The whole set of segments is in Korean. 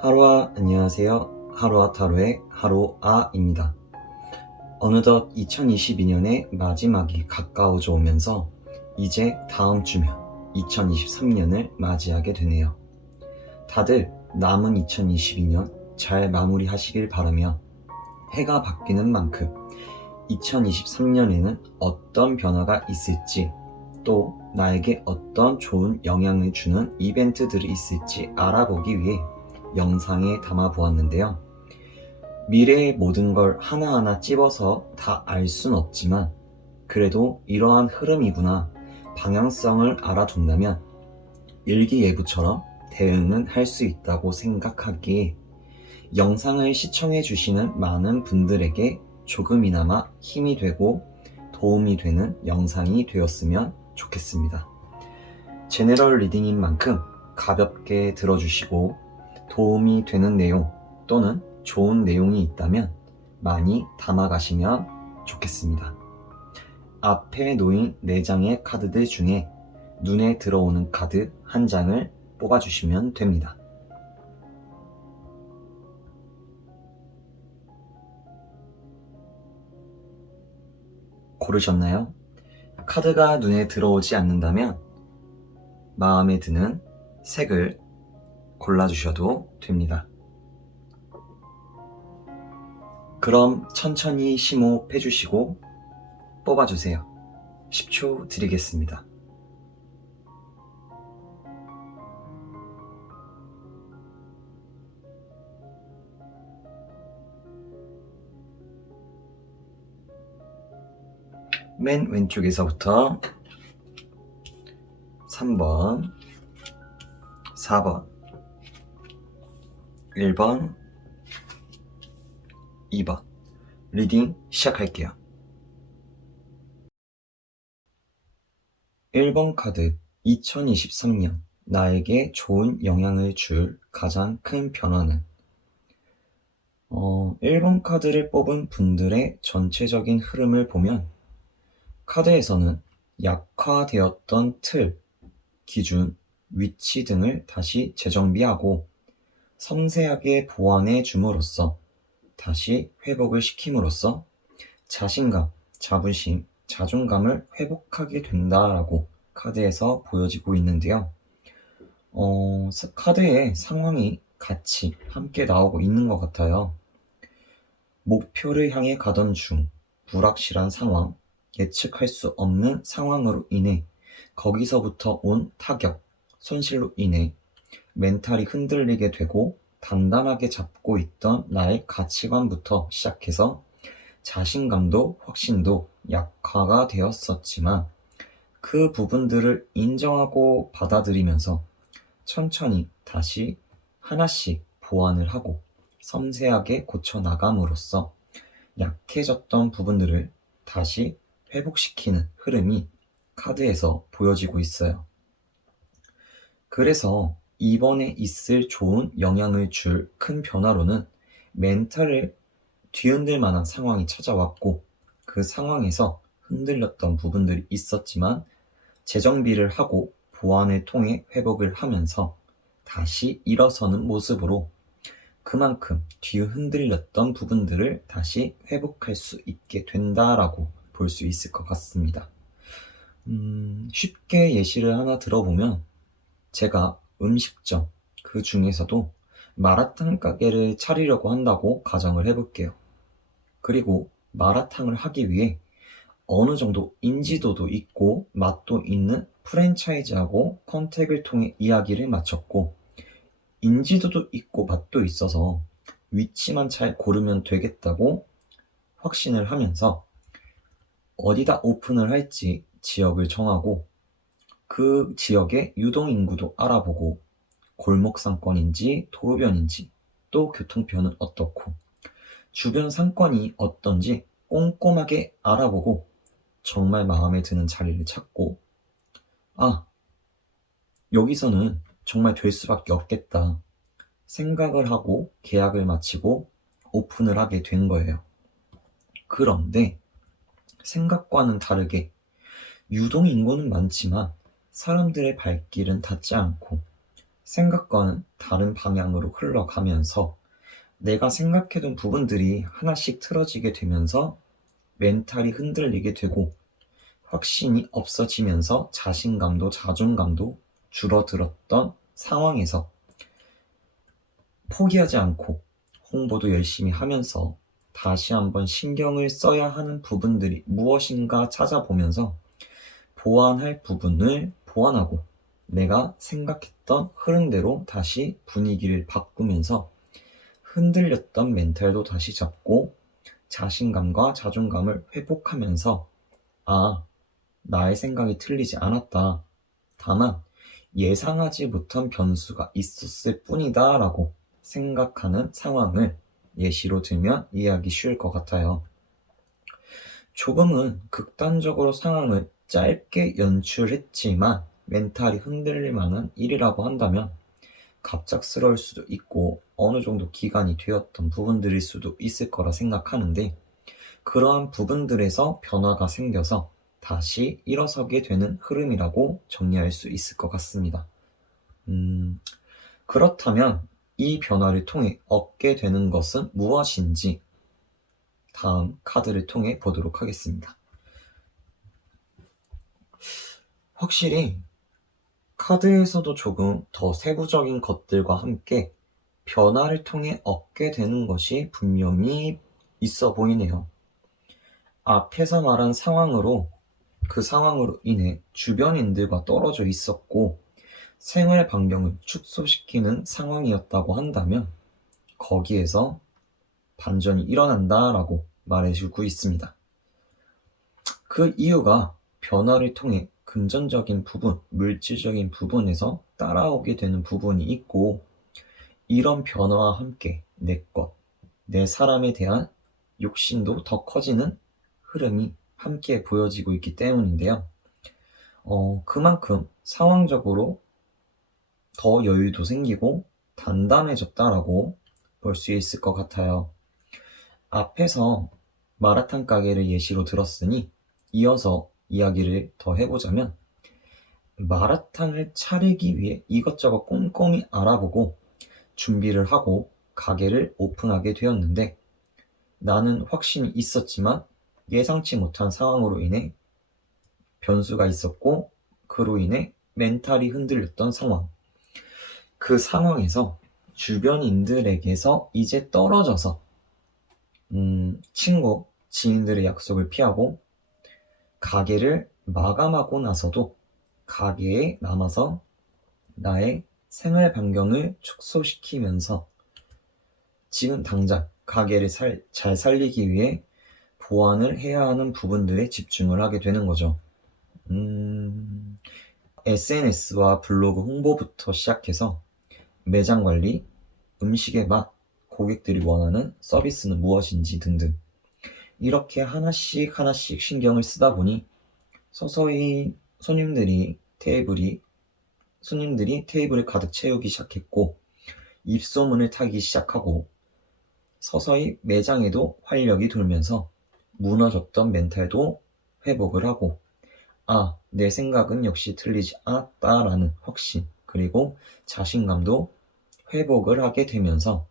하루아 안녕하세요. 하루아 타로의 하루아입니다. 어느덧 2022년의 마지막이 가까워져 오면서 이제 다음 주면 2023년을 맞이하게 되네요. 다들 남은 2022년 잘 마무리하시길 바라며 해가 바뀌는 만큼 2023년에는 어떤 변화가 있을지 또 나에게 어떤 좋은 영향을 주는 이벤트들이 있을지 알아보기 위해 영상에 담아 보았는데요. 미래의 모든 걸 하나하나 찝어서 다 알 순 없지만 그래도 이러한 흐름이구나 방향성을 알아둔다면 일기예보처럼 대응은 할 수 있다고 생각하기에 영상을 시청해 주시는 많은 분들에게 조금이나마 힘이 되고 도움이 되는 영상이 되었으면 좋겠습니다. 제너럴 리딩인 만큼 가볍게 들어주시고 도움이 되는 내용 또는 좋은 내용이 있다면 많이 담아가시면 좋겠습니다. 앞에 놓인 4장의 카드들 중에 눈에 들어오는 카드 한 장을 뽑아주시면 됩니다. 고르셨나요? 카드가 눈에 들어오지 않는다면 마음에 드는 색을 골라주셔도 됩니다. 그럼 천천히 심호흡해주시고 뽑아주세요. 10초 드리겠습니다. 맨 왼쪽에서부터 3번, 4번, 1번, 2번 리딩 시작할게요. 1번 카드 2023년 나에게 좋은 영향을 줄 가장 큰 변화는 1번 카드를 뽑은 분들의 전체적인 흐름을 보면 카드에서는 약화되었던 틀, 기준, 위치 등을 다시 재정비하고 섬세하게 보완해 줌으로써 다시 회복을 시킴으로써 자신감, 자부심, 자존감을 회복하게 된다라고 카드에서 보여지고 있는데요. 카드의 상황이 같이 함께 나오고 있는 것 같아요. 목표를 향해 가던 중 불확실한 상황, 예측할 수 없는 상황으로 인해 거기서부터 온 타격, 손실로 인해 멘탈이 흔들리게 되고 단단하게 잡고 있던 나의 가치관부터 시작해서 자신감도 확신도 약화가 되었었지만 그 부분들을 인정하고 받아들이면서 천천히 다시 하나씩 보완을 하고 섬세하게 고쳐나감으로써 약해졌던 부분들을 다시 회복시키는 흐름이 카드에서 보여지고 있어요. 그래서 이번에 있을 좋은 영향을 줄 큰 변화로는 멘탈을 뒤흔들 만한 상황이 찾아왔고 그 상황에서 흔들렸던 부분들이 있었지만 재정비를 하고 보완을 통해 회복을 하면서 다시 일어서는 모습으로 그만큼 뒤흔들렸던 부분들을 다시 회복할 수 있게 된다라고 볼 수 있을 것 같습니다. 쉽게 예시를 하나 들어보면 제가 음식점 그 중에서도 마라탕 가게를 차리려고 한다고 가정을 해볼게요. 그리고 마라탕을 하기 위해 어느 정도 인지도도 있고 맛도 있는 프랜차이즈하고 컨택을 통해 이야기를 마쳤고 인지도도 있고 맛도 있어서 위치만 잘 고르면 되겠다고 확신을 하면서 어디다 오픈을 할지 지역을 정하고 그 지역의 유동인구도 알아보고 골목 상권인지 도로변인지 또 교통편은 어떻고 주변 상권이 어떤지 꼼꼼하게 알아보고 정말 마음에 드는 자리를 찾고 여기서는 정말 될 수밖에 없겠다 생각을 하고 계약을 마치고 오픈을 하게 된 거예요. 그런데 생각과는 다르게 유동인구는 많지만 사람들의 발길은 닿지 않고 생각과는 다른 방향으로 흘러가면서 내가 생각해둔 부분들이 하나씩 틀어지게 되면서 멘탈이 흔들리게 되고 확신이 없어지면서 자신감도 자존감도 줄어들었던 상황에서 포기하지 않고 홍보도 열심히 하면서 다시 한번 신경을 써야 하는 부분들이 무엇인가 찾아보면서 보완할 부분을 보완하고 내가 생각했던 흐름대로 다시 분위기를 바꾸면서 흔들렸던 멘탈도 다시 잡고 자신감과 자존감을 회복하면서 아, 나의 생각이 틀리지 않았다. 다만 예상하지 못한 변수가 있었을 뿐이다 라고 생각하는 상황을 예시로 들면 이해하기 쉬울 것 같아요. 조금은 극단적으로 상황을 짧게 연출했지만 멘탈이 흔들릴 만한 일이라고 한다면 갑작스러울 수도 있고 어느 정도 기간이 되었던 부분들일 수도 있을 거라 생각하는데 그러한 부분들에서 변화가 생겨서 다시 일어서게 되는 흐름이라고 정리할 수 있을 것 같습니다. 그렇다면 이 변화를 통해 얻게 되는 것은 무엇인지 다음 카드를 통해 보도록 하겠습니다. 확실히 카드에서도 조금 더 세부적인 것들과 함께 변화를 통해 얻게 되는 것이 분명히 있어 보이네요. 앞에서 말한 상황으로 그 상황으로 인해 주변인들과 떨어져 있었고 생활 반경을 축소시키는 상황이었다고 한다면 거기에서 반전이 일어난다라고 말해주고 있습니다. 그 이유가 변화를 통해 금전적인 부분, 물질적인 부분에서 따라오게 되는 부분이 있고 이런 변화와 함께 내 것, 내 사람에 대한 욕심도 더 커지는 흐름이 함께 보여지고 있기 때문인데요. 그만큼 상황적으로 더 여유도 생기고 단단해졌다라고 볼 수 있을 것 같아요. 앞에서 마라탕 가게를 예시로 들었으니 이어서 이야기를 더 해보자면 마라탕을 차리기 위해 이것저것 꼼꼼히 알아보고 준비를 하고 가게를 오픈하게 되었는데 나는 확신이 있었지만 예상치 못한 상황으로 인해 변수가 있었고 그로 인해 멘탈이 흔들렸던 상황. 그 상황에서 주변인들에게서 이제 떨어져서 친구, 지인들의 약속을 피하고 가게를 마감하고 나서도 가게에 남아서 나의 생활 반경을 축소시키면서 지금 당장 가게를 잘 살리기 위해 보완을 해야 하는 부분들에 집중을 하게 되는 거죠. SNS와 블로그 홍보부터 시작해서 매장 관리, 음식의 맛, 고객들이 원하는 서비스는 무엇인지 등등 이렇게 하나씩 하나씩 신경을 쓰다 보니 서서히 손님들이 테이블을 가득 채우기 시작했고 입소문을 타기 시작하고 서서히 매장에도 활력이 돌면서 무너졌던 멘탈도 회복을 하고 내 생각은 역시 틀리지 않았다라는 확신 그리고 자신감도 회복을 하게 되면서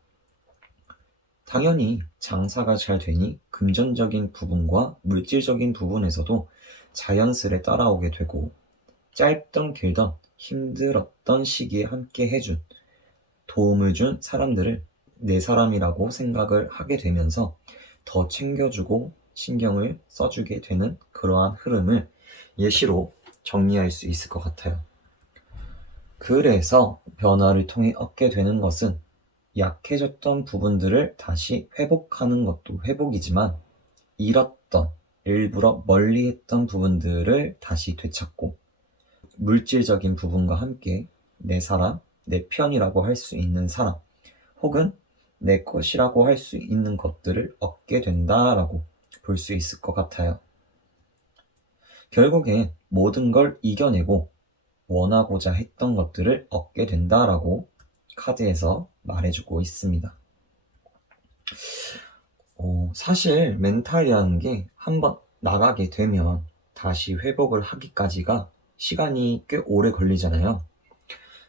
당연히 장사가 잘 되니 금전적인 부분과 물질적인 부분에서도 자연스레 따라오게 되고 짧던 길던 힘들었던 시기에 함께 해준 도움을 준 사람들을 내 사람이라고 생각을 하게 되면서 더 챙겨주고 신경을 써주게 되는 그러한 흐름을 예시로 정리할 수 있을 것 같아요. 그래서 변화를 통해 얻게 되는 것은 약해졌던 부분들을 다시 회복하는 것도 회복이지만 잃었던, 일부러 멀리했던 부분들을 다시 되찾고 물질적인 부분과 함께 내 사람, 내 편이라고 할 수 있는 사람 혹은 내 것이라고 할 수 있는 것들을 얻게 된다라고 볼 수 있을 것 같아요. 결국엔 모든 걸 이겨내고 원하고자 했던 것들을 얻게 된다라고 카드에서 말해주고 있습니다. 사실 멘탈이라는 게 한번 나가게 되면 다시 회복을 하기까지가 시간이 꽤 오래 걸리잖아요.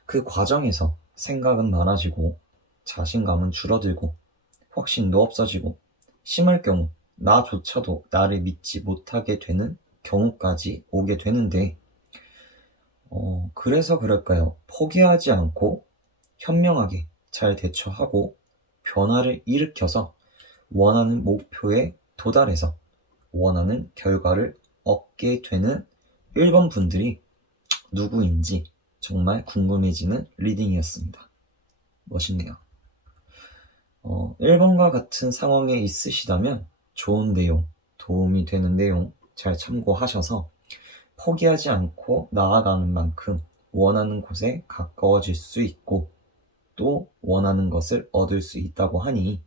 그 과정에서 생각은 많아지고 자신감은 줄어들고 확신도 없어지고 심할 경우 나조차도 나를 믿지 못하게 되는 경우까지 오게 되는데 그래서 그럴까요? 포기하지 않고 현명하게 잘 대처하고 변화를 일으켜서 원하는 목표에 도달해서 원하는 결과를 얻게 되는 1번 분들이 누구인지 정말 궁금해지는 리딩이었습니다. 멋있네요. 1번과 같은 상황에 있으시다면 좋은 내용, 도움이 되는 내용 잘 참고하셔서 포기하지 않고 나아가는 만큼 원하는 곳에 가까워질 수 있고 또 원하는 것을 얻을 수 있다고 하니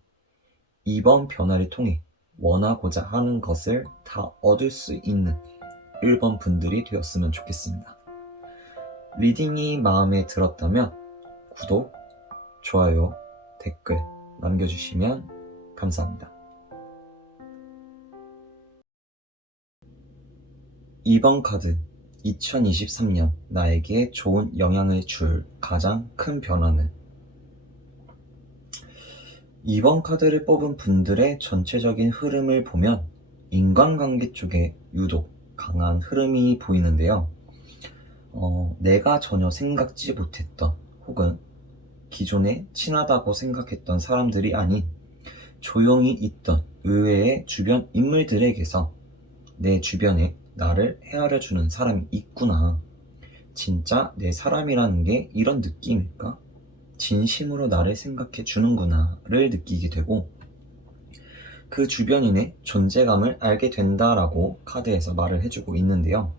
이번 변화를 통해 원하고자 하는 것을 다 얻을 수 있는 1번 분들이 되었으면 좋겠습니다. 리딩이 마음에 들었다면 구독, 좋아요, 댓글 남겨주시면 감사합니다. 2번 카드, 2023년 나에게 좋은 영향을 줄 가장 큰 변화는? 2번 카드를 뽑은 분들의 전체적인 흐름을 보면 인간관계 쪽에 유독 강한 흐름이 보이는데요. 내가 전혀 생각지 못했던 혹은 기존에 친하다고 생각했던 사람들이 아닌 조용히 있던 의외의 주변 인물들에게서 내 주변에 나를 헤아려주는 사람이 있구나. 진짜 내 사람이라는 게 이런 느낌일까? 진심으로 나를 생각해 주는구나를 느끼게 되고 그 주변인의 존재감을 알게 된다라고 카드에서 말을 해주고 있는데요.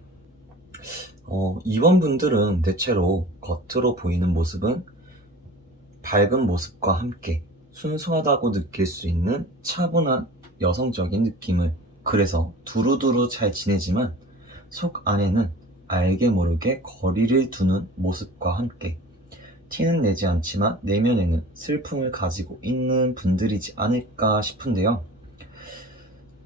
이번 분들은 대체로 겉으로 보이는 모습은 밝은 모습과 함께 순수하다고 느낄 수 있는 차분한 여성적인 느낌을 그래서 두루두루 잘 지내지만 속 안에는 알게 모르게 거리를 두는 모습과 함께 티는 내지 않지만 내면에는 슬픔을 가지고 있는 분들이지 않을까 싶은데요.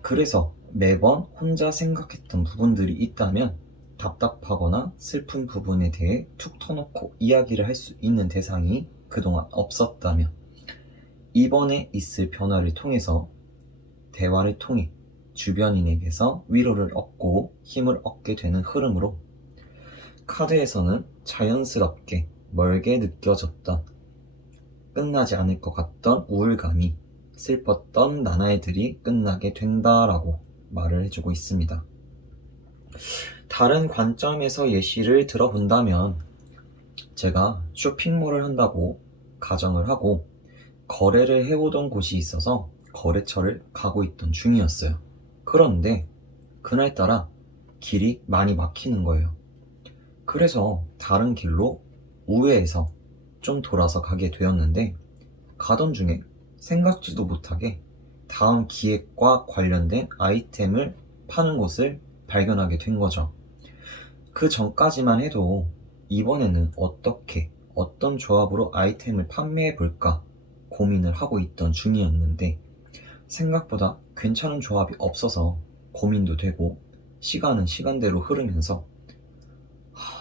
그래서 매번 혼자 생각했던 부분들이 있다면 답답하거나 슬픈 부분에 대해 툭 터놓고 이야기를 할 수 있는 대상이 그동안 없었다면 이번에 있을 변화를 통해서 대화를 통해 주변인에게서 위로를 얻고 힘을 얻게 되는 흐름으로 카드에서는 자연스럽게 멀게 느껴졌던 끝나지 않을 것 같던 우울감이 슬펐던 나날들이 끝나게 된다라고 말을 해주고 있습니다. 다른 관점에서 예시를 들어본다면 제가 쇼핑몰을 한다고 가정을 하고 거래를 해오던 곳이 있어서 거래처를 가고 있던 중이었어요. 그런데 그날따라 길이 많이 막히는 거예요. 그래서 다른 길로 우회해서 좀 돌아서 가게 되었는데 가던 중에 생각지도 못하게 다음 기획과 관련된 아이템을 파는 곳을 발견하게 된 거죠. 그 전까지만 해도 이번에는 어떻게 어떤 조합으로 아이템을 판매해 볼까 고민을 하고 있던 중이었는데 생각보다 괜찮은 조합이 없어서 고민도 되고 시간은 시간대로 흐르면서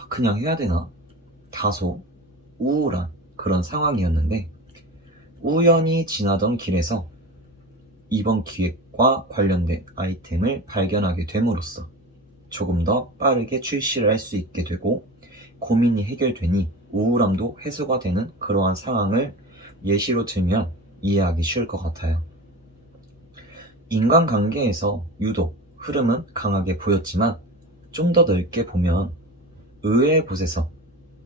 그냥 해야 되나? 다소 우울한 그런 상황이었는데 우연히 지나던 길에서 이번 기획과 관련된 아이템을 발견하게 됨으로써 조금 더 빠르게 출시를 할 수 있게 되고 고민이 해결되니 우울함도 해소가 되는 그러한 상황을 예시로 들면 이해하기 쉬울 것 같아요. 인간관계에서 유독 흐름은 강하게 보였지만 좀 더 넓게 보면 의외의 곳에서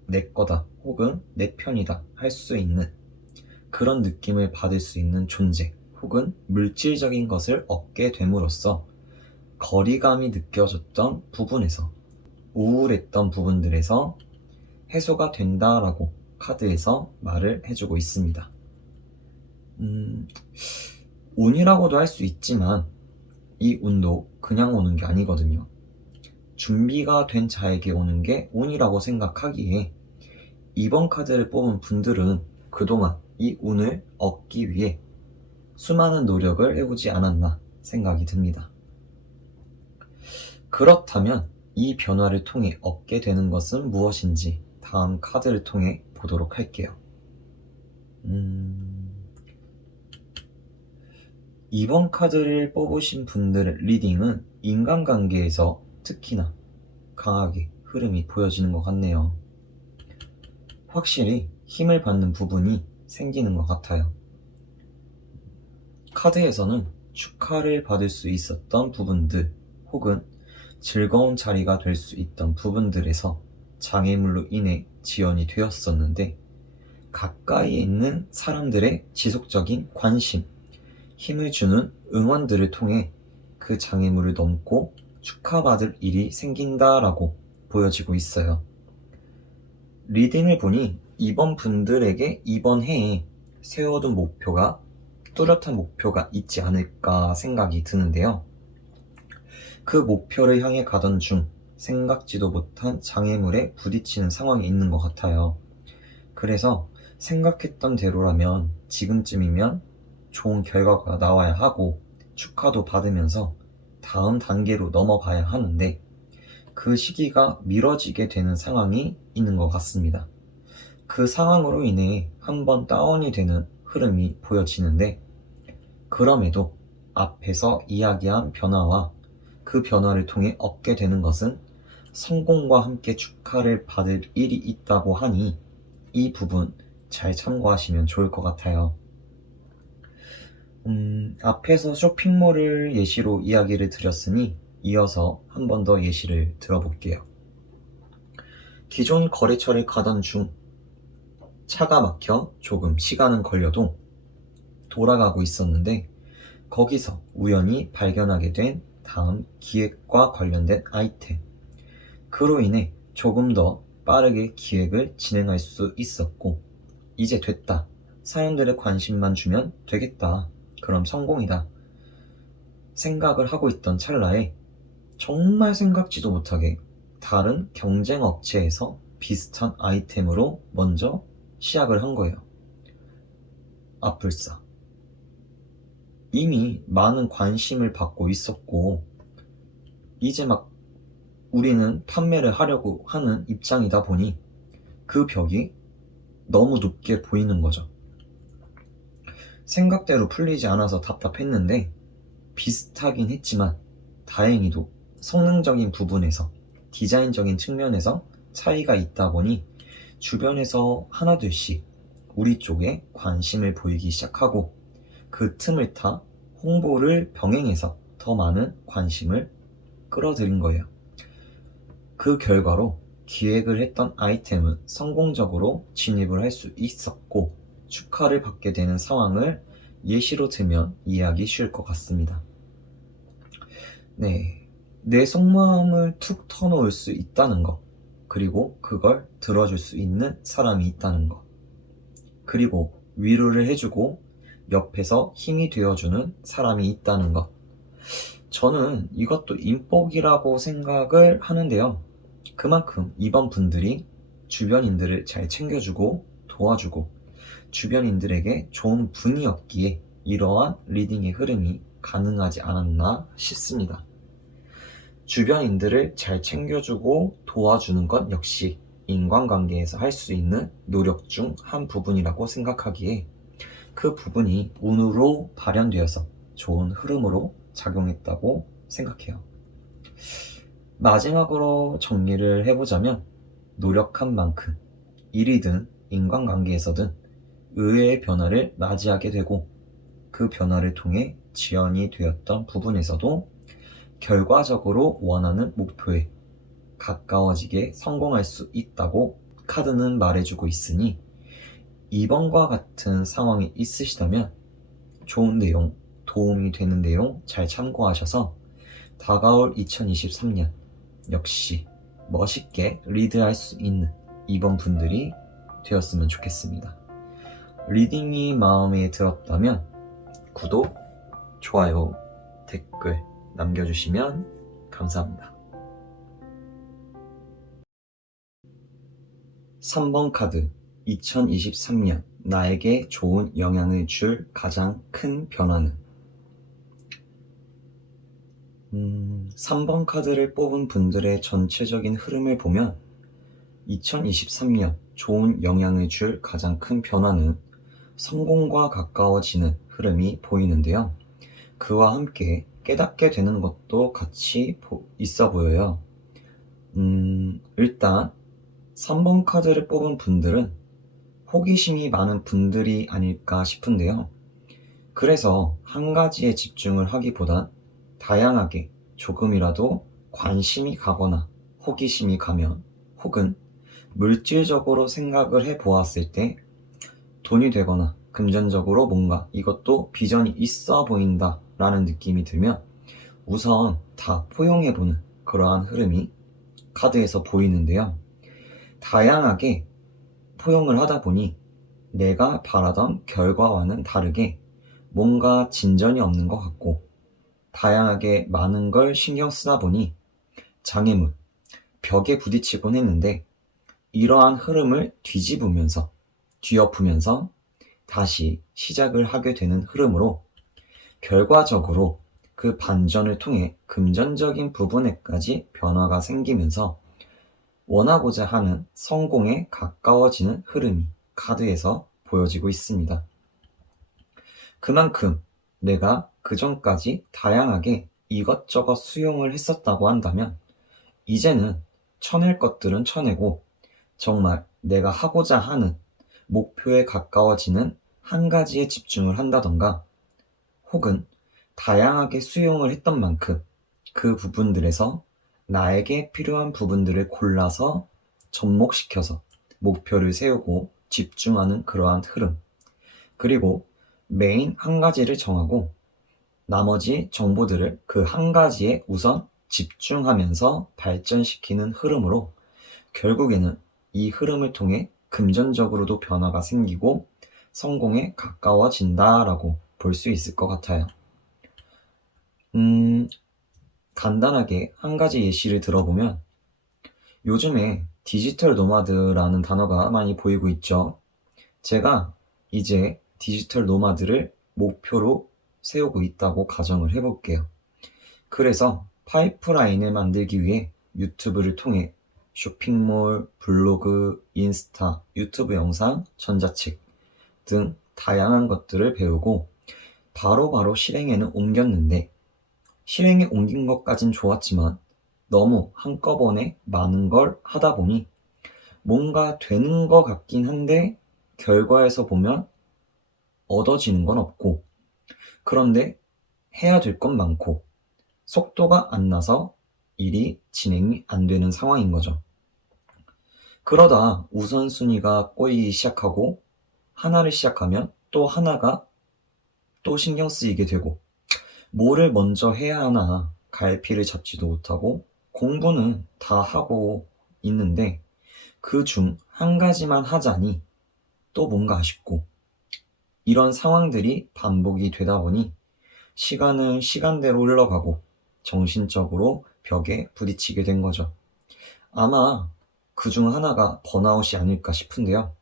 내 거다 혹은 내 편이다 할 수 있는 그런 느낌을 받을 수 있는 존재 혹은 물질적인 것을 얻게 됨으로써 거리감이 느껴졌던 부분에서 우울했던 부분들에서 해소가 된다라고 카드에서 말을 해주고 있습니다. 운이라고도 할 수 있지만 이 운도 그냥 오는 게 아니거든요. 준비가 된 자에게 오는 게 운이라고 생각하기에 이번 카드를 뽑은 분들은 그동안 이 운을 얻기 위해 수많은 노력을 해오지 않았나 생각이 듭니다. 그렇다면 이 변화를 통해 얻게 되는 것은 무엇인지 다음 카드를 통해 보도록 할게요. 이번 카드를 뽑으신 분들의 리딩은 인간관계에서 특히나 강하게 흐름이 보여지는 것 같네요. 확실히 힘을 받는 부분이 생기는 것 같아요. 카드에서는 축하를 받을 수 있었던 부분들 혹은 즐거운 자리가 될 수 있던 부분들에서 장애물로 인해 지연이 되었었는데, 가까이에 있는 사람들의 지속적인 관심, 힘을 주는 응원들을 통해 그 장애물을 넘고 축하받을 일이 생긴다라고 보여지고 있어요. 리딩을 보니 이번 분들에게 이번 해에 세워둔 목표가 뚜렷한 목표가 있지 않을까 생각이 드는데요. 그 목표를 향해 가던 중 생각지도 못한 장애물에 부딪히는 상황이 있는 것 같아요. 그래서 생각했던 대로라면 지금쯤이면 좋은 결과가 나와야 하고 축하도 받으면서 다음 단계로 넘어가야 하는데, 그 시기가 미뤄지게 되는 상황이 있는 것 같습니다. 그 상황으로 인해 한번 다운이 되는 흐름이 보여지는데, 그럼에도 앞에서 이야기한 변화와 그 변화를 통해 얻게 되는 것은 성공과 함께 축하를 받을 일이 있다고 하니 이 부분 잘 참고하시면 좋을 것 같아요. 앞에서 쇼핑몰을 예시로 이야기를 드렸으니 이어서 한 번 더 예시를 들어볼게요. 기존 거래처를 가던 중 차가 막혀 조금 시간은 걸려도 돌아가고 있었는데, 거기서 우연히 발견하게 된 다음 기획과 관련된 아이템, 그로 인해 조금 더 빠르게 기획을 진행할 수 있었고, 이제 됐다, 사람들의 관심만 주면 되겠다, 그럼 성공이다 생각을 하고 있던 찰나에 정말 생각지도 못하게 다른 경쟁 업체에서 비슷한 아이템으로 먼저 시작을 한 거예요. 아뿔싸. 이미 많은 관심을 받고 있었고 이제 막 우리는 판매를 하려고 하는 입장이다 보니 그 벽이 너무 높게 보이는 거죠. 생각대로 풀리지 않아서 답답했는데, 비슷하긴 했지만 다행히도 성능적인 부분에서, 디자인적인 측면에서 차이가 있다 보니 주변에서 하나둘씩 우리 쪽에 관심을 보이기 시작하고, 그 틈을 타 홍보를 병행해서 더 많은 관심을 끌어들인 거예요. 그 결과로 기획을 했던 아이템은 성공적으로 진입을 할 수 있었고 축하를 받게 되는 상황을 예시로 들면 이해하기 쉬울 것 같습니다. 네, 내 속마음을 툭 터놓을 수 있다는 것, 그리고 그걸 들어줄 수 있는 사람이 있다는 것, 그리고 위로를 해주고 옆에서 힘이 되어주는 사람이 있다는 것, 저는 이것도 인복이라고 생각을 하는데요. 그만큼 이번 분들이 주변인들을 잘 챙겨주고 도와주고 주변인들에게 좋은 분이었기에 이러한 리딩의 흐름이 가능하지 않았나 싶습니다. 주변인들을 잘 챙겨주고 도와주는 것 역시 인간관계에서 할 수 있는 노력 중 한 부분이라고 생각하기에 그 부분이 운으로 발현되어서 좋은 흐름으로 작용했다고 생각해요. 마지막으로 정리를 해보자면, 노력한 만큼 일이든 인간관계에서든 의외의 변화를 맞이하게 되고, 그 변화를 통해 지연이 되었던 부분에서도 결과적으로 원하는 목표에 가까워지게 성공할 수 있다고 카드는 말해주고 있으니, 이번과 같은 상황이 있으시다면 좋은 내용, 도움이 되는 내용 잘 참고하셔서 다가올 2023년 역시 멋있게 리드할 수 있는 이번 분들이 되었으면 좋겠습니다. 리딩이 마음에 들었다면 구독, 좋아요, 댓글 남겨주시면 감사합니다. 3번 카드, 2023년 나에게 좋은 영향을 줄 가장 큰 변화는? 3번 카드를 뽑은 분들의 전체적인 흐름을 보면 2023년 좋은 영향을 줄 가장 큰 변화는 성공과 가까워지는 흐름이 보이는데요. 그와 함께 깨닫게 되는 것도 같이 있어 보여요. 일단 3번 카드를 뽑은 분들은 호기심이 많은 분들이 아닐까 싶은데요. 그래서 한 가지에 집중을 하기보단 다양하게 조금이라도 관심이 가거나 호기심이 가면, 혹은 물질적으로 생각을 해 보았을 때 돈이 되거나 금전적으로 뭔가 이것도 비전이 있어 보인다 라는 느낌이 들면 우선 다 포용해보는 그러한 흐름이 카드에서 보이는데요. 다양하게 포용을 하다 보니 내가 바라던 결과와는 다르게 뭔가 진전이 없는 것 같고, 다양하게 많은 걸 신경 쓰다 보니 장애물, 벽에 부딪히곤 했는데 이러한 흐름을 뒤엎으면서 다시 시작을 하게 되는 흐름으로, 결과적으로 그 반전을 통해 금전적인 부분에까지 변화가 생기면서 원하고자 하는 성공에 가까워지는 흐름이 카드에서 보여지고 있습니다. 그만큼 내가 그전까지 다양하게 이것저것 수용을 했었다고 한다면 이제는 쳐낼 것들은 쳐내고 정말 내가 하고자 하는 목표에 가까워지는 한 가지에 집중을 한다던가, 혹은 다양하게 수용을 했던 만큼 그 부분들에서 나에게 필요한 부분들을 골라서 접목시켜서 목표를 세우고 집중하는 그러한 흐름, 그리고 메인 한 가지를 정하고 나머지 정보들을 그 한 가지에 우선 집중하면서 발전시키는 흐름으로, 결국에는 이 흐름을 통해 금전적으로도 변화가 생기고 성공에 가까워진다라고 볼 수 있을 것 같아요. 간단하게 한 가지 예시를 들어보면, 요즘에 디지털 노마드라는 단어가 많이 보이고 있죠. 제가 이제 디지털 노마드를 목표로 세우고 있다고 가정을 해볼게요. 그래서 파이프라인을 만들기 위해 유튜브를 통해 쇼핑몰, 블로그, 인스타, 유튜브 영상, 전자책 등 다양한 것들을 배우고 바로바로 실행에는 옮겼는데, 실행에 옮긴 것까진 좋았지만 너무 한꺼번에 많은 걸 하다 보니 뭔가 되는 것 같긴 한데 결과에서 보면 얻어지는 건 없고, 그런데 해야 될 건 많고 속도가 안 나서 일이 진행이 안 되는 상황인 거죠. 그러다 우선순위가 꼬이기 시작하고 하나를 시작하면 또 하나가 또 신경 쓰이게 되고, 뭐를 먼저 해야 하나 갈피를 잡지도 못하고 공부는 다 하고 있는데 그 중 한 가지만 하자니 또 뭔가 아쉽고, 이런 상황들이 반복이 되다 보니 시간은 시간대로 흘러가고 정신적으로 벽에 부딪히게 된 거죠. 아마 그 중 하나가 번아웃이 아닐까 싶은데요.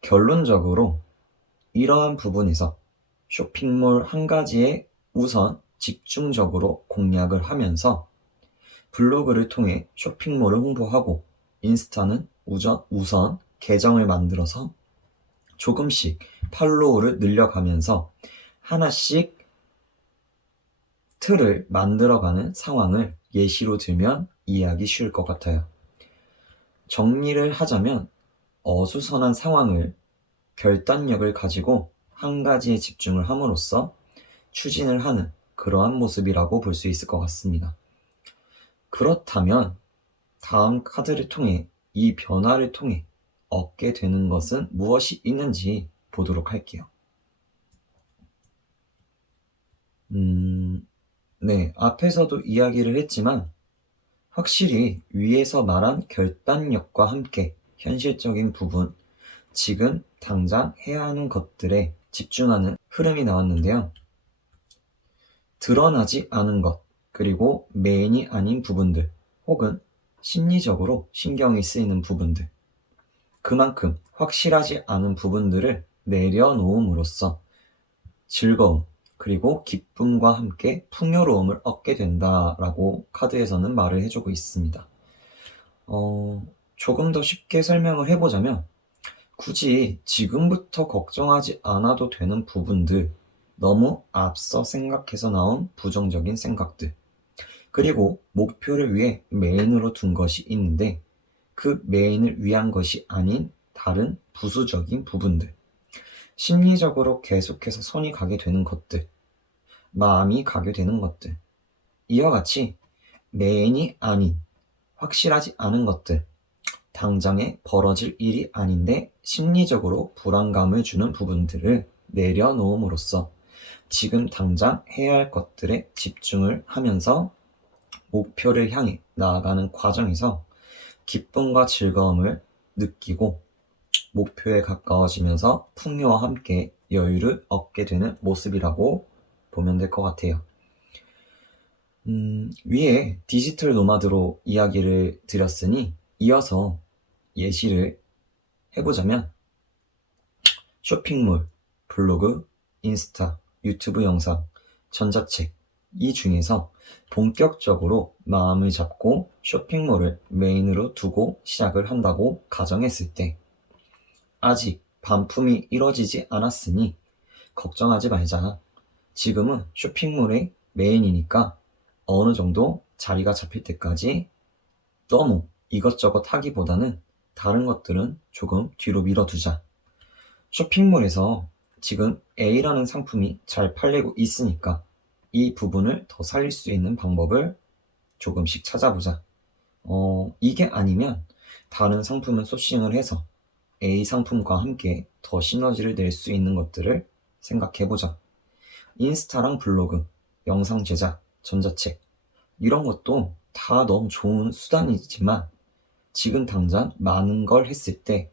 결론적으로 이러한 부분에서 쇼핑몰 한 가지에 우선 집중적으로 공략을 하면서 블로그를 통해 쇼핑몰을 홍보하고 인스타는 우선 계정을 만들어서 조금씩 팔로우를 늘려가면서 하나씩 틀을 만들어가는 상황을 예시로 들면 이해하기 쉬울 것 같아요. 정리를 하자면 어수선한 상황을 결단력을 가지고 한 가지에 집중을 함으로써 추진을 하는 그러한 모습이라고 볼 수 있을 것 같습니다. 그렇다면 다음 카드를 통해 이 변화를 통해 얻게 되는 것은 무엇이 있는지 보도록 할게요. 네, 앞에서도 이야기를 했지만 확실히 위에서 말한 결단력과 함께 현실적인 부분, 지금 당장 해야 하는 것들에 집중하는 흐름이 나왔는데요. 드러나지 않은 것, 그리고 메인이 아닌 부분들, 혹은 심리적으로 신경이 쓰이는 부분들, 그만큼 확실하지 않은 부분들을 내려놓음으로써 즐거움, 그리고 기쁨과 함께 풍요로움을 얻게 된다라고 카드에서는 말을 해주고 있습니다. 조금 더 쉽게 설명을 해보자면 굳이 지금부터 걱정하지 않아도 되는 부분들, 너무 앞서 생각해서 나온 부정적인 생각들, 그리고 목표를 위해 메인으로 둔 것이 있는데 그 메인을 위한 것이 아닌 다른 부수적인 부분들, 심리적으로 계속해서 손이 가게 되는 것들, 마음이 가게 되는 것들, 이와 같이 메인이 아닌 확실하지 않은 것들, 당장에 벌어질 일이 아닌데 심리적으로 불안감을 주는 부분들을 내려놓음으로써 지금 당장 해야 할 것들에 집중을 하면서 목표를 향해 나아가는 과정에서 기쁨과 즐거움을 느끼고 목표에 가까워지면서 풍요와 함께 여유를 얻게 되는 모습이라고 보면 될 것 같아요. 위에 디지털 노마드로 이야기를 드렸으니 이어서 예시를 해보자면 쇼핑몰, 블로그, 인스타, 유튜브 영상, 전자책, 이 중에서 본격적으로 마음을 잡고 쇼핑몰을 메인으로 두고 시작을 한다고 가정했을 때 아직 반품이 이뤄지지 않았으니 걱정하지 말자. 지금은 쇼핑몰의 메인이니까 어느 정도 자리가 잡힐 때까지 너무 이것저것 하기보다는 다른 것들은 조금 뒤로 밀어두자. 쇼핑몰에서 지금 A라는 상품이 잘 팔리고 있으니까 이 부분을 더 살릴 수 있는 방법을 조금씩 찾아보자. 이게 아니면 다른 상품을 소싱을 해서 A 상품과 함께 더 시너지를 낼 수 있는 것들을 생각해보자. 인스타랑 블로그, 영상 제작, 전자책, 이런 것도 다 너무 좋은 수단이지만 지금 당장 많은 걸 했을 때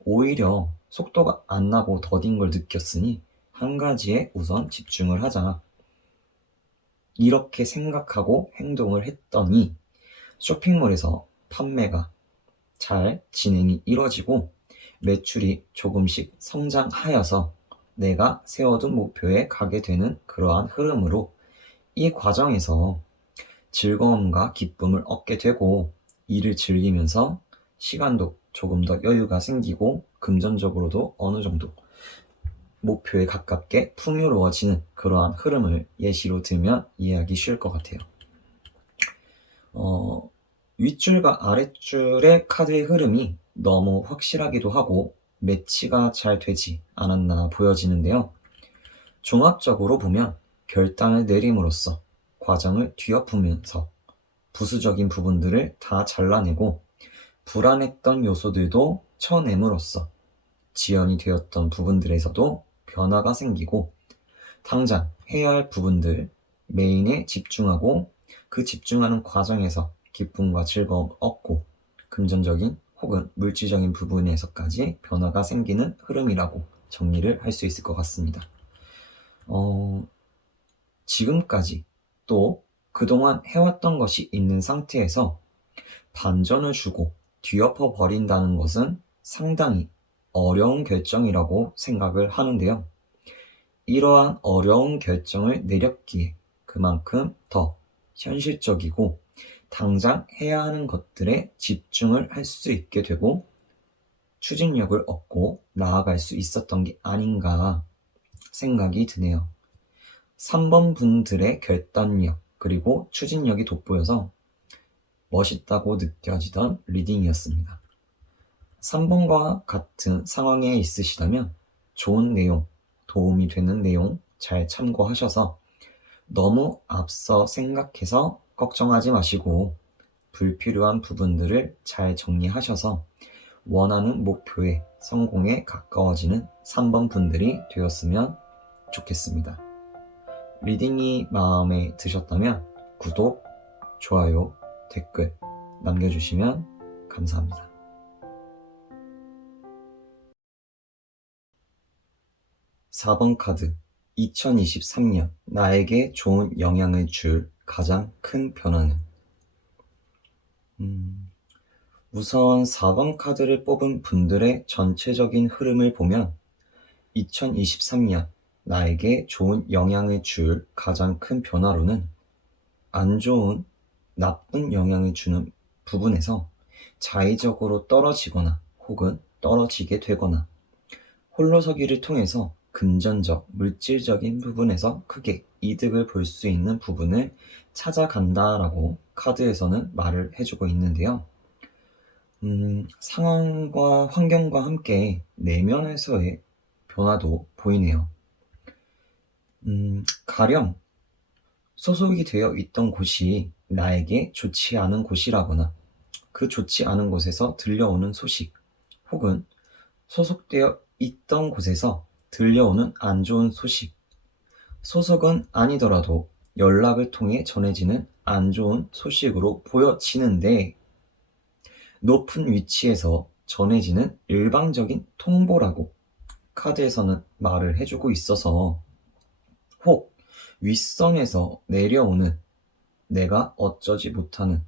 오히려 속도가 안 나고 더딘 걸 느꼈으니 한 가지에 우선 집중을 하자. 이렇게 생각하고 행동을 했더니 쇼핑몰에서 판매가 잘 진행이 이뤄지고 매출이 조금씩 성장하여서 내가 세워둔 목표에 가게 되는 그러한 흐름으로 이 과정에서 즐거움과 기쁨을 얻게 되고 일을 즐기면서 시간도 조금 더 여유가 생기고 금전적으로도 어느 정도 목표에 가깝게 풍요로워지는 그러한 흐름을 예시로 들면 이해하기 쉬울 것 같아요. 윗줄과 아랫줄의 카드의 흐름이 너무 확실하기도 하고 매치가 잘 되지 않았나 보여지는데요. 종합적으로 보면 결단을 내림으로써 과정을 뒤엎으면서 부수적인 부분들을 다 잘라내고 불안했던 요소들도 쳐냄으로써 지연이 되었던 부분들에서도 변화가 생기고 당장 해야 할 부분들 메인에 집중하고 그 집중하는 과정에서 기쁨과 즐거움을 얻고 금전적인 혹은 물질적인 부분에서까지 변화가 생기는 흐름이라고 정리를 할 수 있을 것 같습니다. 지금까지 또 그동안 해왔던 것이 있는 상태에서 반전을 주고 뒤엎어 버린다는 것은 상당히 어려운 결정이라고 생각을 하는데요. 이러한 어려운 결정을 내렸기에 그만큼 더 현실적이고 당장 해야 하는 것들에 집중을 할 수 있게 되고 추진력을 얻고 나아갈 수 있었던 게 아닌가 생각이 드네요. 3번 분들의 결단력 그리고 추진력이 돋보여서 멋있다고 느껴지던 리딩이었습니다. 3번과 같은 상황에 있으시다면 좋은 내용, 도움이 되는 내용 잘 참고하셔서 너무 앞서 생각해서 걱정하지 마시고 불필요한 부분들을 잘 정리하셔서 원하는 목표의 성공에 가까워지는 3번 분들이 되었으면 좋겠습니다. 리딩이 마음에 드셨다면 구독, 좋아요, 댓글 남겨주시면 감사합니다. 4번 카드, 2023년 나에게 좋은 영향을 줄 가장 큰 변화는? 우선 4번 카드를 뽑은 분들의 전체적인 흐름을 보면 2023년 나에게 좋은 영향을 줄 가장 큰 변화로는 안 좋은, 나쁜 영향을 주는 부분에서 자의적으로 떨어지거나 혹은 떨어지게 되거나 홀로서기를 통해서 금전적, 물질적인 부분에서 크게 이득을 볼 수 있는 부분을 찾아간다라고 카드에서는 말을 해주고 있는데요. 상황과 환경과 함께 내면에서의 변화도 보이네요. 가령 소속이 되어 있던 곳이 나에게 좋지 않은 곳이라거나 그 좋지 않은 곳에서 들려오는 소식, 혹은 소속되어 있던 곳에서 들려오는 안 좋은 소식, 소속은 아니더라도 연락을 통해 전해지는 안 좋은 소식으로 보여지는데, 높은 위치에서 전해지는 일방적인 통보라고 카드에서는 말을 해주고 있어서, 혹 윗선에서 내려오는 내가 어쩌지 못하는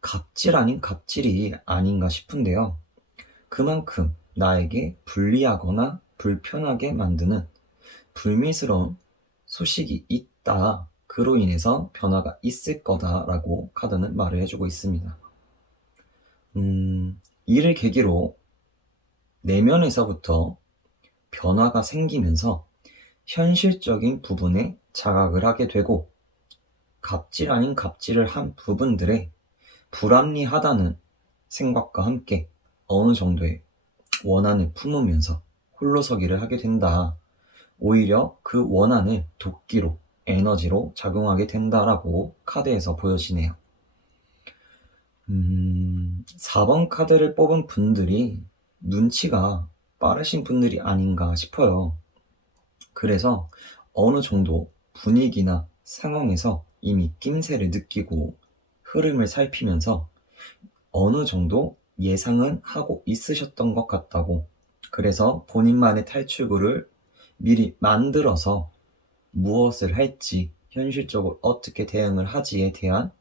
갑질 아닌 갑질이 아닌가 싶은데요. 그만큼 나에게 불리하거나 불편하게 만드는 불미스러운 소식이 있다. 그로 인해서 변화가 있을 거다라고 카드는 말을 해주고 있습니다. 이를 계기로 내면에서부터 변화가 생기면서 현실적인 부분에 자각을 하게 되고, 갑질 아닌 갑질을 한 부분들에 불합리하다는 생각과 함께 어느 정도의 원한을 품으면서 홀로서기를 하게 된다. 오히려 그 원한을 도끼로, 에너지로 작용하게 된다라고 카드에서 보여지네요. 4번 카드를 뽑은 분들이 눈치가 빠르신 분들이 아닌가 싶어요. 그래서 어느 정도 분위기나 상황에서 이미 낌새를 느끼고 흐름을 살피면서 어느 정도 예상은 하고 있으셨던 것 같다고, 그래서 본인만의 탈출구를 미리 만들어서 무엇을 할지, 현실적으로 어떻게 대응을 하지에 대한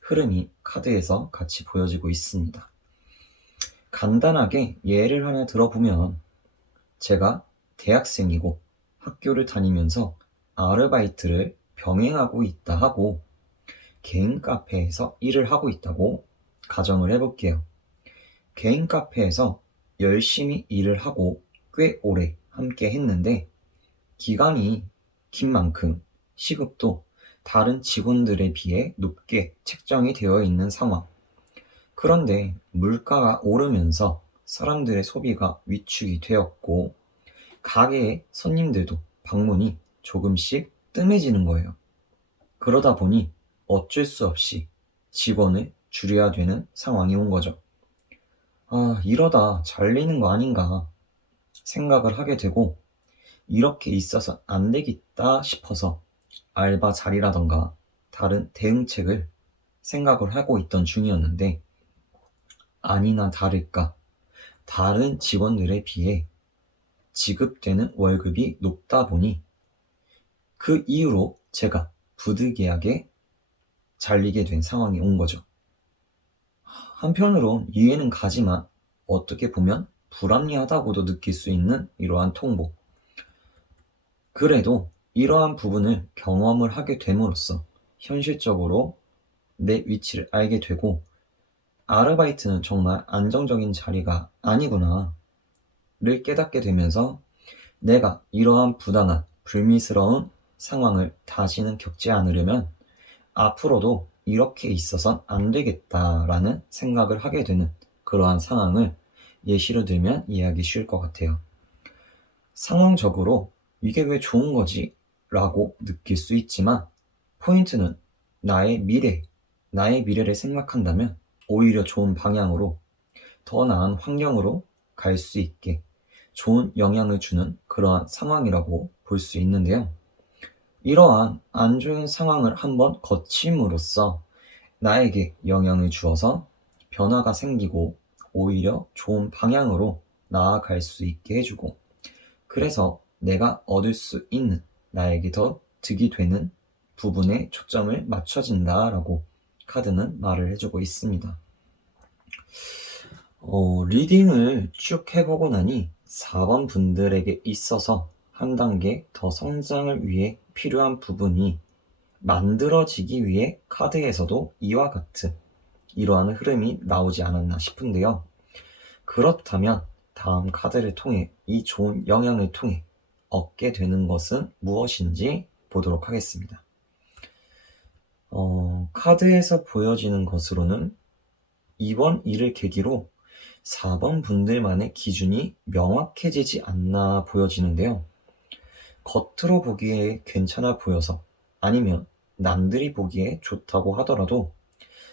흐름이 카드에서 같이 보여지고 있습니다. 간단하게 예를 하나 들어보면, 제가 대학생이고 학교를 다니면서 아르바이트를 병행하고 있다 하고 개인 카페에서 일을 하고 있다고 가정을 해볼게요. 개인 카페에서 열심히 일을 하고 꽤 오래 함께 했는데, 기간이 긴 만큼 시급도 다른 직원들에 비해 높게 책정이 되어 있는 상황. 그런데 물가가 오르면서 사람들의 소비가 위축이 되었고, 가게의 손님들도 방문이 조금씩 뜸해지는 거예요. 그러다 보니 어쩔 수 없이 직원을 줄여야 되는 상황이 온 거죠. 이러다 잘리는 거 아닌가 생각을 하게 되고, 이렇게 있어서 안 되겠다 싶어서 알바 자리라던가 다른 대응책을 생각을 하고 있던 중이었는데, 아니나 다를까 다른 직원들에 비해 지급되는 월급이 높다 보니 그 이후로 제가 부득이하게 잘리게 된 상황이 온 거죠. 한편으론 이해는 가지만 어떻게 보면 불합리하다고도 느낄 수 있는 이러한 통보. 그래도 이러한 부분을 경험을 하게 됨으로써 현실적으로 내 위치를 알게 되고, 아르바이트는 정말 안정적인 자리가 아니구나 를 깨닫게 되면서, 내가 이러한 부당한 불미스러운 상황을 다시는 겪지 않으려면 앞으로도 이렇게 있어선 안 되겠다라는 생각을 하게 되는 그러한 상황을 예시로 들면 이해하기 쉬울 것 같아요. 상황적으로 이게 왜 좋은 거지? 라고 느낄 수 있지만, 포인트는 나의 미래를 생각한다면 오히려 좋은 방향으로, 더 나은 환경으로 갈 수 있게 좋은 영향을 주는 그러한 상황이라고 볼 수 있는데요. 이러한 안 좋은 상황을 한번 거침으로써 나에게 영향을 주어서 변화가 생기고 오히려 좋은 방향으로 나아갈 수 있게 해주고, 그래서 내가 얻을 수 있는, 나에게 더 득이 되는 부분에 초점을 맞춰진다라고 카드는 말을 해주고 있습니다. 리딩을 쭉 해보고 나니 4번 분들에게 있어서 한 단계 더 성장을 위해 필요한 부분이 만들어지기 위해 카드에서도 이와 같은 이러한 흐름이 나오지 않았나 싶은데요. 그렇다면 다음 카드를 통해 이 좋은 영향을 통해 얻게 되는 것은 무엇인지 보도록 하겠습니다. 카드에서 보여지는 것으로는 이번 일을 계기로 4번 분들만의 기준이 명확해지지 않나 보여지는데요. 겉으로 보기에 괜찮아 보여서 아니면 남들이 보기에 좋다고 하더라도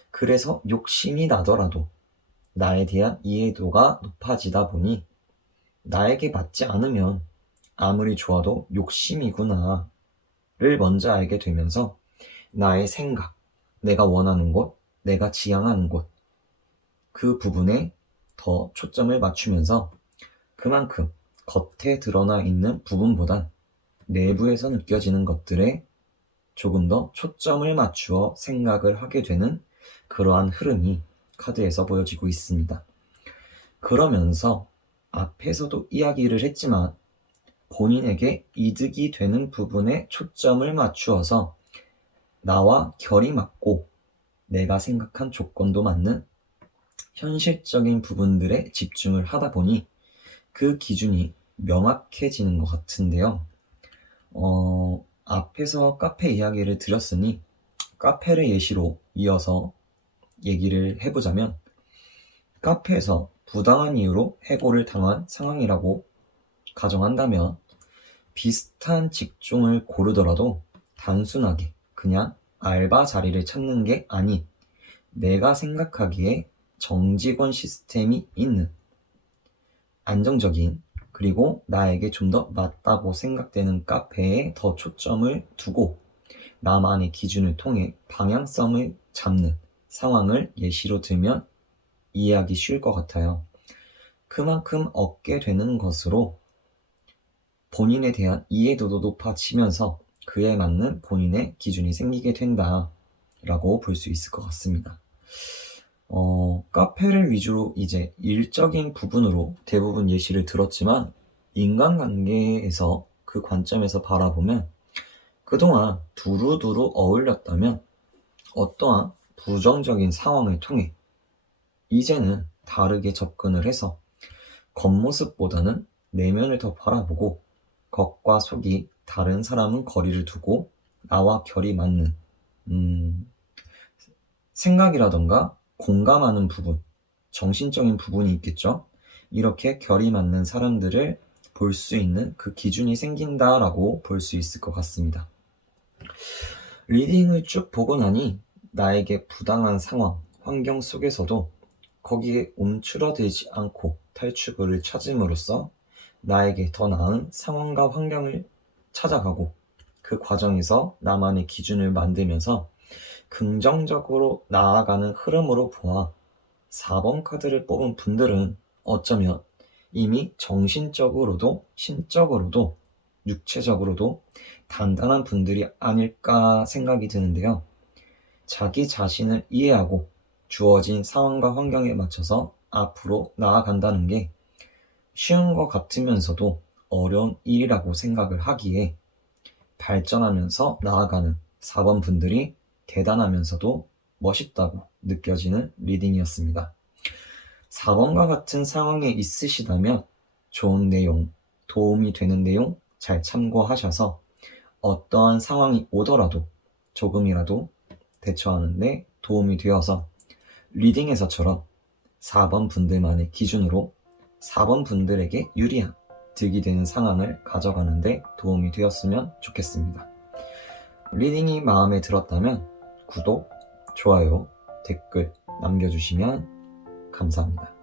그래서 욕심이 나더라도 나에 대한 이해도가 높아지다 보니 나에게 맞지 않으면 아무리 좋아도 욕심이구나를 먼저 알게 되면서 나의 생각, 내가 원하는 곳, 내가 지향하는 곳, 그 부분에 더 초점을 맞추면서 그만큼 겉에 드러나 있는 부분보단 내부에서 느껴지는 것들에 조금 더 초점을 맞추어 생각을 하게 되는 그러한 흐름이 카드에서 보여지고 있습니다. 그러면서 앞에서도 이야기를 했지만 본인에게 이득이 되는 부분에 초점을 맞추어서 나와 결이 맞고 내가 생각한 조건도 맞는 현실적인 부분들에 집중을 하다 보니 그 기준이 명확해지는 것 같은데요. 앞에서 카페 이야기를 드렸으니 카페를 예시로 이어서 얘기를 해보자면 카페에서 부당한 이유로 해고를 당한 상황이라고 가정한다면 비슷한 직종을 고르더라도 단순하게 그냥 알바 자리를 찾는 게 아닌 내가 생각하기에 정직원 시스템이 있는 안정적인 그리고 나에게 좀 더 맞다고 생각되는 카페에 더 초점을 두고 나만의 기준을 통해 방향성을 잡는 상황을 예시로 들면 이해하기 쉬울 것 같아요. 그만큼 얻게 되는 것으로 본인에 대한 이해도도 높아지면서 그에 맞는 본인의 기준이 생기게 된다라고 볼 수 있을 것 같습니다. 카페를 위주로 이제 일적인 부분으로 대부분 예시를 들었지만 인간관계에서 그 관점에서 바라보면 그동안 두루두루 어울렸다면 어떠한 부정적인 상황을 통해 이제는 다르게 접근을 해서 겉모습보다는 내면을 더 바라보고 겉과 속이 다른 사람은 거리를 두고 나와 결이 맞는 생각이라던가 공감하는 부분, 정신적인 부분이 있겠죠. 이렇게 결이 맞는 사람들을 볼 수 있는 그 기준이 생긴다라고 볼 수 있을 것 같습니다. 리딩을 쭉 보고 나니 나에게 부당한 상황, 환경 속에서도 거기에 움츠러들지 않고 탈출구를 찾음으로써 나에게 더 나은 상황과 환경을 찾아가고 그 과정에서 나만의 기준을 만들면서 긍정적으로 나아가는 흐름으로 보아 4번 카드를 뽑은 분들은 어쩌면 이미 정신적으로도 심적으로도 육체적으로도 단단한 분들이 아닐까 생각이 드는데요. 자기 자신을 이해하고 주어진 상황과 환경에 맞춰서 앞으로 나아간다는 게 쉬운 것 같으면서도 어려운 일이라고 생각을 하기에 발전하면서 나아가는 4번 분들이 대단하면서도 멋있다고 느껴지는 리딩이었습니다. 4번과 같은 상황에 있으시다면 좋은 내용, 도움이 되는 내용 잘 참고하셔서 어떠한 상황이 오더라도 조금이라도 대처하는데 도움이 되어서 리딩에서처럼 4번 분들만의 기준으로 4번 분들에게 유리한 득이 되는 상황을 가져가는데 도움이 되었으면 좋겠습니다. 리딩이 마음에 들었다면 구독, 좋아요, 댓글 남겨주시면 감사합니다.